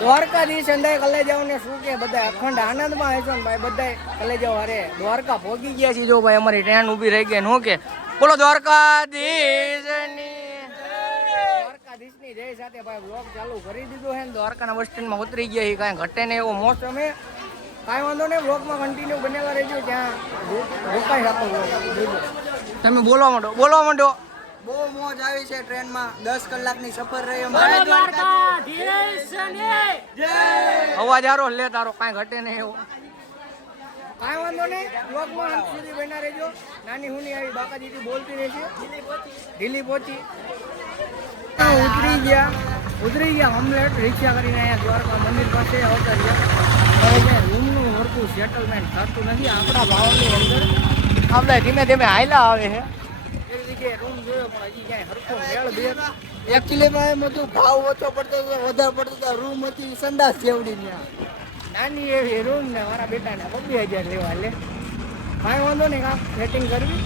દ્વારકાધીશ અંદાય કલેજાઓ ને શું કે બધા અખંડ આનંદમાં હશો ને ભાઈ બધા કલેજાઓ અરે દ્વારકા પહોંચી ગયા છે. જો ભાઈ અમારી ટ્રેન ઊભી રહી ગઈ શું કે બોલો દ્વારકાધીશની જય સાથે ભાઈ બ્લોગ ચાલુ કરી દીધો છે. દ્વારકાના બસ સ્ટેન્ડમાં ઉતરી ગયા છે. કાંઈ ઘટે ને એવો મોસમ છે. કાંઈ વાંધો નહીં, બ્લોગમાં કન્ટિન્યુ બનેલા રહેજો. ત્યાં રોકાઈ શકો. તમે બોલવા માંડો. બહુ મોજ આવી છે ટ્રેનમાં. 10 કલાકની સફર રહી અવાજ આરો લે તારો કાંઈ ઘટે નહીં એવો. કાંઈ વાંધો નહીં, બ્લોગમાં અંત સુધી બન્યા રહેજો. નાની હુની આવી બાકાજીથી બોલતી રહેશે. દિલ્હી પહોંચી ઉતરી ગયા હમલેટ રિક્ષા કરીને અહીંયા દ્વારકા મંદિર પાસે આવતા રહ્યા. હવે ક્યાંય રૂમનું હરખું સેટલમેન્ટ થતું નથી. આપણા ભાવની અંદર આપણે ધીમે ધીમે હાયલા આવે છે. એક જગ્યાએ રૂમ જોયો પણ હજી ક્યાંય હરખો મેળ બે એકચ્યુઅલીમાં એમ હતું ભાવ ઓછો પડતો હતો, વધારે પડતો હતો. રૂમ હતી સંડાસ જેવડી ત્યાં નાની એવી રૂમ ને મારા બેટાને 20,000 લેવા લે. કાંઈ વાંધો નહીં, કામ સેટિંગ કરવી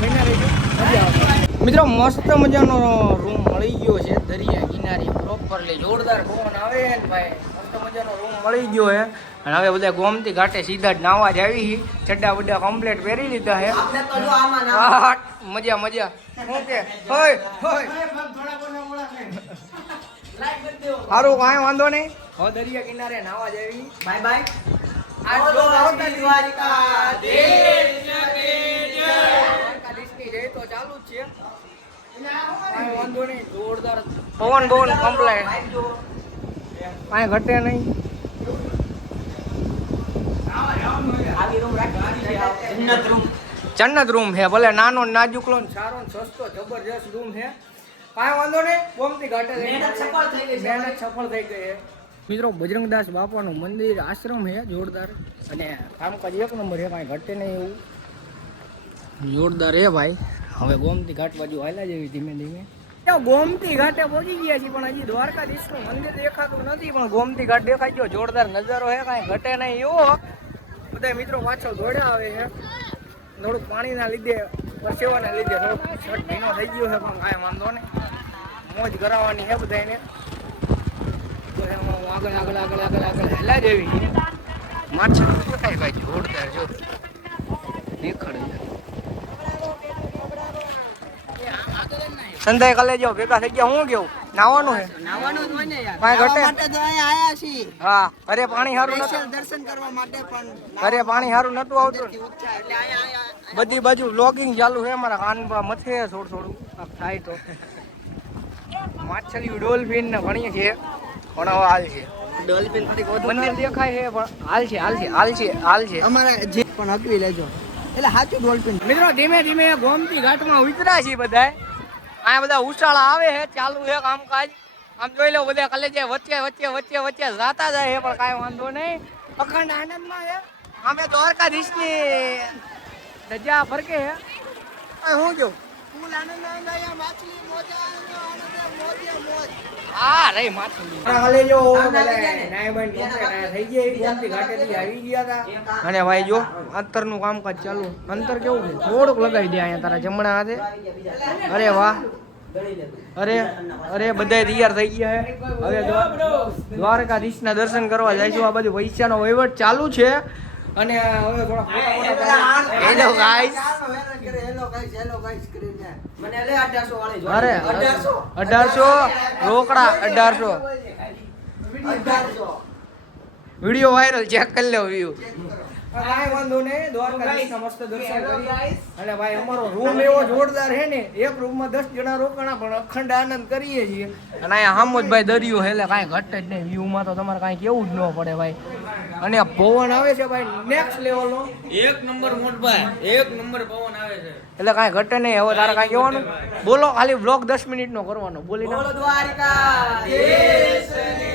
બન્યા રહેજો, મજા આવશે. મિત્રો મસ્ત મજાનો રૂમ મળી ગયો છે દરિયા કિનારે પ્રોપરલી. જોરદાર પવન આવે ને ભાઈ, મસ્ત મજાનો રૂમ મળી ગયો છે. અને હવે બધા ગોમતી ઘાટે સીધા જ નાવા જ આવી. ચડ્ડા બડ્ડા કમ્પ્લીટ પહેરી લીધા છે. મજા ઓકે સારું, કાંઈ વાંધો નહીં. હવે દરિયા કિનારે નાવા જ આવી. Bye bye. દ્વારકાધીશની જય તો ચાલુ જ છે. કાંઈ વાંધો નહીં, જોરદાર પવન કમ્પ્લેટ, કાંઈ ઘટે નહીં. જન્નત રૂમ છે, ભલે નાનો નાજુકલો સારો સસ્તો જબરજસ્ત રૂમ છે. કાંઈ વાંધો નહીં, ગોમતી ઘાટે મહેનત સફળ થઈ ગઈ છે. મિત્રો બજરંગદાસ બાપાનું મંદિર આશ્રમ છે જોરદાર, અને કામકાજ એક નંબર છે, કાંઈ ઘટે નહીં એવું જોરદાર છે ભાઈ. હવે ગોમતી ઘાટ બાજુ હાલ્યા જેવી ધીમે ધીમે. ગોમતી ઘાટે પહોંચી ગયા છીએ પણ હજી દ્વારકાધીશનું મંદિર દેખાતું નથી. પણ ગોમતી ઘાટ દેખાઈ ગયો, જોરદાર નજારો છે, કાંઈ ઘટે નહીં એવો. બધા મિત્રો પાછળ દોડ્યા આવે છે. થોડુંક પાણીના લીધે પરસેવાના લીધે થોડુંક શર્ટ ભીનો થઈ ગયો છે, પણ કાંઈ વાંધો નહીં, મોજ કરાવવાની છે બધાને. આગળ હેલા જેવી માછલી દેખાય ભાઈ, જોરદાર જો દેખાડે. સંધાય કાલે જાવ ભેગા થઈ ગયા. હું કેવું નાવાનું છે? નાવાનું જ હોય ને યાર, કાંઈ ઘટે માટે તો અહીંયા આયા છીએ. હા, અરે પાણી સારું નતું, દર્શન કરવા માટે પણ અરે પાણી સારું નતું આવતું એટલે અહીંયા બધી બાજુ વ્લોગિંગ ચાલુ છે. અમારા કાન પર મથે થોડું થાય તો માછલી ડોલ્ફિન ને ભણીએ છીએ. પણ હવે હાલ છે ડોલ્ફિન મંદિર દેખાય છે પણ હાલ છે અમારે જે પણ હકવી લેજો એટલે સાચું ડોલ્ફિન. મિત્રો ધીમે ધીમે ગોમતી ઘાટમાં ઉતર્યા છીએ બધા. અહીંયા બધા ઉછાળા આવે છે, ચાલુ છે કામકાજ. આમ જોઈ લો બધા કલેજે વચ્ચે જાતા જાય છે, પણ કાંઈ વાંધો નહીં, અખંડ આનંદમાં છે. અમે દ્વારકાધીશની ધજા ફરકે છે. શું જો ફૂલ આનંદ માછલી મોજા હા રે માછલી કાલે જો નાયબન થઈ ગઈ ગોમતી ઘાટેથી આવી ગયા હતા. અને ભાઈ જો અંતરનું કામકાજ ચાલુ. અંતર કેવું છે થોડુંક લગાવી દે અહીંયા તારા જમણા હાથે. અરે વાહ, અરે બધા તૈયાર થઈ ગયા છે. હવે દ્વારકાધીશના દર્શન કરવા જઈશું. આ બાજુ પૈસાનો વહીવટ ચાલુ છે. અને હવે થોડા હેલો ગાઈસ મને લે 1800 વાળી જોડે. અરે 1800 રોકડા 1800 વિડિયો વાયરલ ચેક કરી લો વ્યૂ. કાંઈ વાંધો નહીં, દ્વારકાધીશના મસ્ત દર્શન કરી. અને ભાઈ અમારો રૂમ એવો જોરદાર છે ને, એક રૂમમાં 10 જણા રોકાણા પણ અખંડ આનંદ કરીએ છીએ. અને અહીંયા હામો જ ભાઈ દરિયો એટલે કાંઈ ઘટે જ નહીં. વ્યૂમાં તો તમારે કાંઈ કેવું જ ન પડે ભાઈ. અને પવન આવે છે ભાઈ નેક્સ્ટ લેવલનો, એક નંબર મોટભાઈ, એક નંબર પવન આવે છે એટલે કાંઈ ઘટે નહીં. હવે તારે કાંઈ કહેવાનું બોલો, ખાલી બ્લોગ 10 મિનિટનો કરવાનો. બોલી ના બોલો દ્વારકાધીશની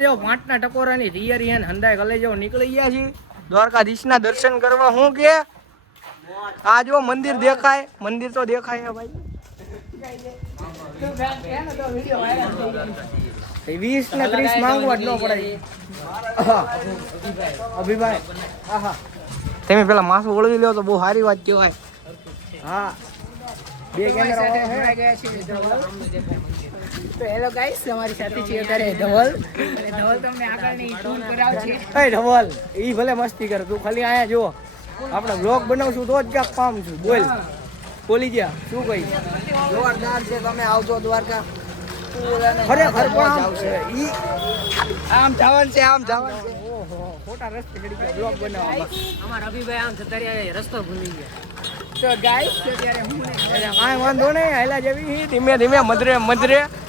જય. પાંચના ટકોરાની તૈયારી અને હંધાય કલેજો નીકળી ગયા છીએ દ્વારકાધીશના દર્શન કરવા. શું કે આ જો મંદિર દેખાય, મંદિર તો દેખાય છે ભાઈ. 20 ને 30 માંગવા જ ન પડે. અભિભાઈ હા તમે પેલા માથું ઓળવી લો તો બહુ સારી વાત કહેવાય. હા બે કેમેરા જોડાઈ ગયા છે તો હેલો ગાઈસ અમારી સાથે છે અત્યારે ધવલ અને ધવલ તમને આગળની ટૂર કરાવશે એ ધવલ ઈ ભલે મસ્તી કરે તું ખાલી આયા જો આપણે બ્લોગ બનાવશું તો જ ક્યાંક પામશું બોલ બોલી ગયા શું કહી જોરદાર છે તમે આવજો દ્વારકા ખરેખર પણ ઈ આમ જવાનું છે આમ જવાનું છે ઓહો ખોટા રસ્તે ચડી ગયા બ્લોગ બનાવવામાં અમાર અભિભાઈ આમ છતારી રસ્તો ભૂલી ગયા તો ગાઈસ અત્યારે હું કાંઈ વાંધો નહીં હેલા જેવી ધીમે ધીમે મધરે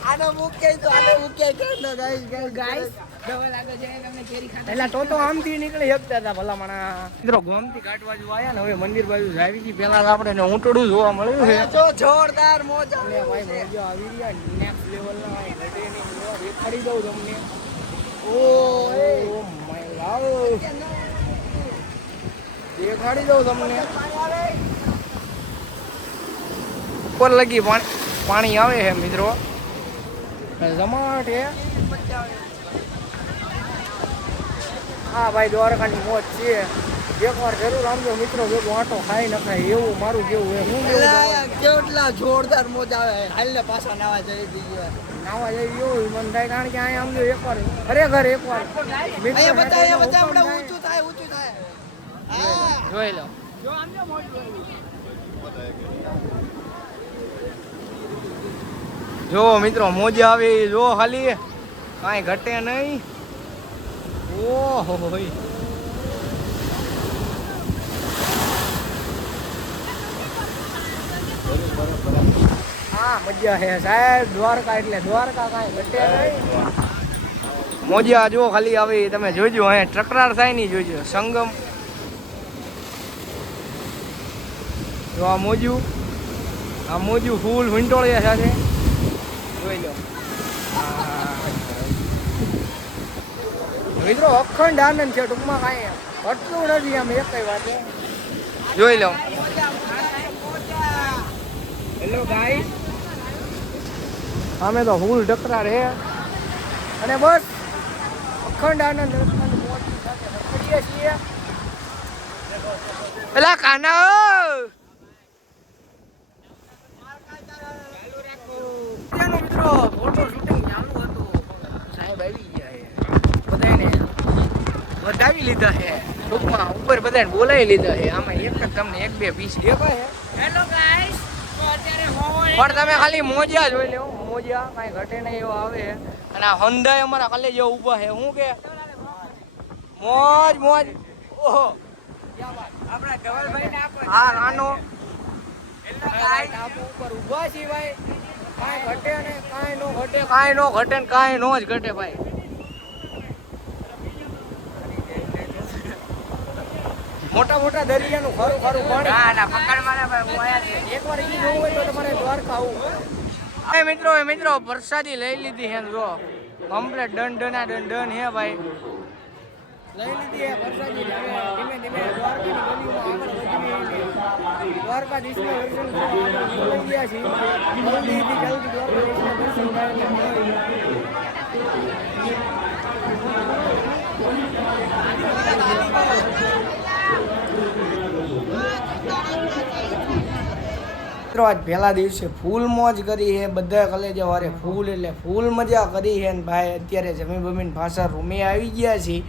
આનો મૂકે તો આનો મૂકે કરનો ગાઈસ ડબલ આગળ જાય તમને કેરી ખાતા પહેલા તો આમથી નીકળી શકતા હતા ભલા માણા મિત્રો ગોમતી ઘાટ બાજુ આયા ને હવે મંદિર બાજુ આવી ગઈ પહેલા આપણે ને ઊંટડું જોવા મળ્યું છે તો જોરદાર મોજા ભાઈ મોજા આવી રહ્યા નેક્સ્ટ લેવલ ના ગડેની દેખાડી દઉં તમને ઓ માય લવ દેખાડી દઉં તમને ઉપર લગી પાણી આવે છે મિત્રો જમાટ હે હા ભાઈ દ્વારકાની મોજ છે એકવાર જરૂર આમજો મિત્રો ભેગો આંટો ખાઈ નખાય એવું મારું કેવું હે હું કેટલા જોરદાર મોજ આવે હાલને પાછા નાવા જઈ દીધી નાવા જઈ એવું મન થાય કારણ કે અહીંયા આમજો એકવાર ખરેખર એકવાર ઊંચું થાય જોઈ લો જો આમજો મોજ જો મિત્રો મોજા આવી જો ખાલી કાંઈ ઘટે નહીં ઓહો હા મજા છે સાહેબ દ્વારકા એટલે દ્વારકા કાંઈ ઘટે નહીં મોજા જો ખાલી આવી તમે જોજો અહીંયા ટકરાર થાય નહીં જોજો સંગમ જો આ મોજું ફૂલ વીંટોળિયા સાથે જોઈ લો મિત્રો અખંડ આનંદ છે ટૂંકમાં કાંઈ ઘટતું નથી આમ એક કઈ વાત જોઈ લો હેલો ગાઈસ અમે તો ફૂલ ટકરાર હે અને બસ અખંડ આનંદ કરીએ છીએ પેલા કાના મિત્રો ફોટો શૂટિંગ ચાલુ હતું સાહેબ આવી ગયા બધાને વધાવી લીધા છે ટૂંકમાં ઉપર બધાને બોલાવી લીધા છે આમાં એક જ તમને એક બે પીસ દેખાય છે હેલો ગાઈસ તો અત્યારે પણ તમે ખાલી મોજા જોઈ લેવો મોજા કાંઈ ઘટે નહીં એવો આવે અને આ હંધાય અમારા કાલે જેવો ઊભા છે હું કે મોજ ઓહો આપણા ધવલભાઈને આપો હા નાનો ટાપુ ઉપર ઊભા છીએ ભાઈ કાંઈ ઘટે ને કાંઈ નો ઘટે કાંઈ નો ઘટે ને કાંઈ નો જ ઘટે ભાઈ મોટા દરિયાનું ખરું પાણી ના પકડ મારે ભાઈ હું આયા છે એકવાર ઈ જોવું હોય તો તમારે દ્વારકા આવું મિત્રો પ્રસાદી લઈ લીધી હે જો કમ્પ્લીટ ડન હે ભાઈ લઈ લીધી હે પ્રસાદી ધીમે ધીમે દ્વારકાની ગલીમાં આગળ વધી દ્વારકાધીશના દર્શન કરવા લઈ ગયા છીએ જલ્દી દ્વારકાધીશના દર્શન મિત્રો આજ પહેલા દિવસે ફૂલ મોજ કરી છે બધા કલેજા વારે ફૂલ એટલે ફૂલ મજા કરી છે ને ભાઈ અત્યારે જમી બમીને પાછા રૂમે આવી ગયા છીએ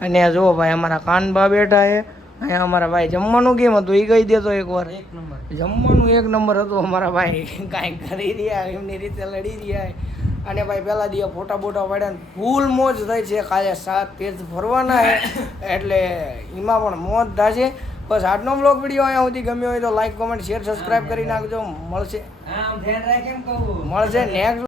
અને જો ભાઈ અમારા કાનબા બેઠા છે અહીંયા અમારા ભાઈ જમવાનું કેમ હતું એ કહી દેતો એકવાર જમવાનું એક નંબર હતું અમારા ભાઈ કાંઈ કરી રહ્યા એમની રીતે લડી રહ્યા અને ભાઈ પહેલા દિવસ ફોટા બોટા પાડ્યા ને ફૂલ મોજ થઈ છે કાલે 7 તીર્થ ફરવાના છે એટલે એમાં પણ મોજ થશે બસ આજનો બ્લોગ વિડીયો અહીંયા સુધી ગમ્યો હોય તો લાઈક કોમેન્ટ શેર સબસ્ક્રાઈબ કરી નાખજો મળશે નેક્સ્ટ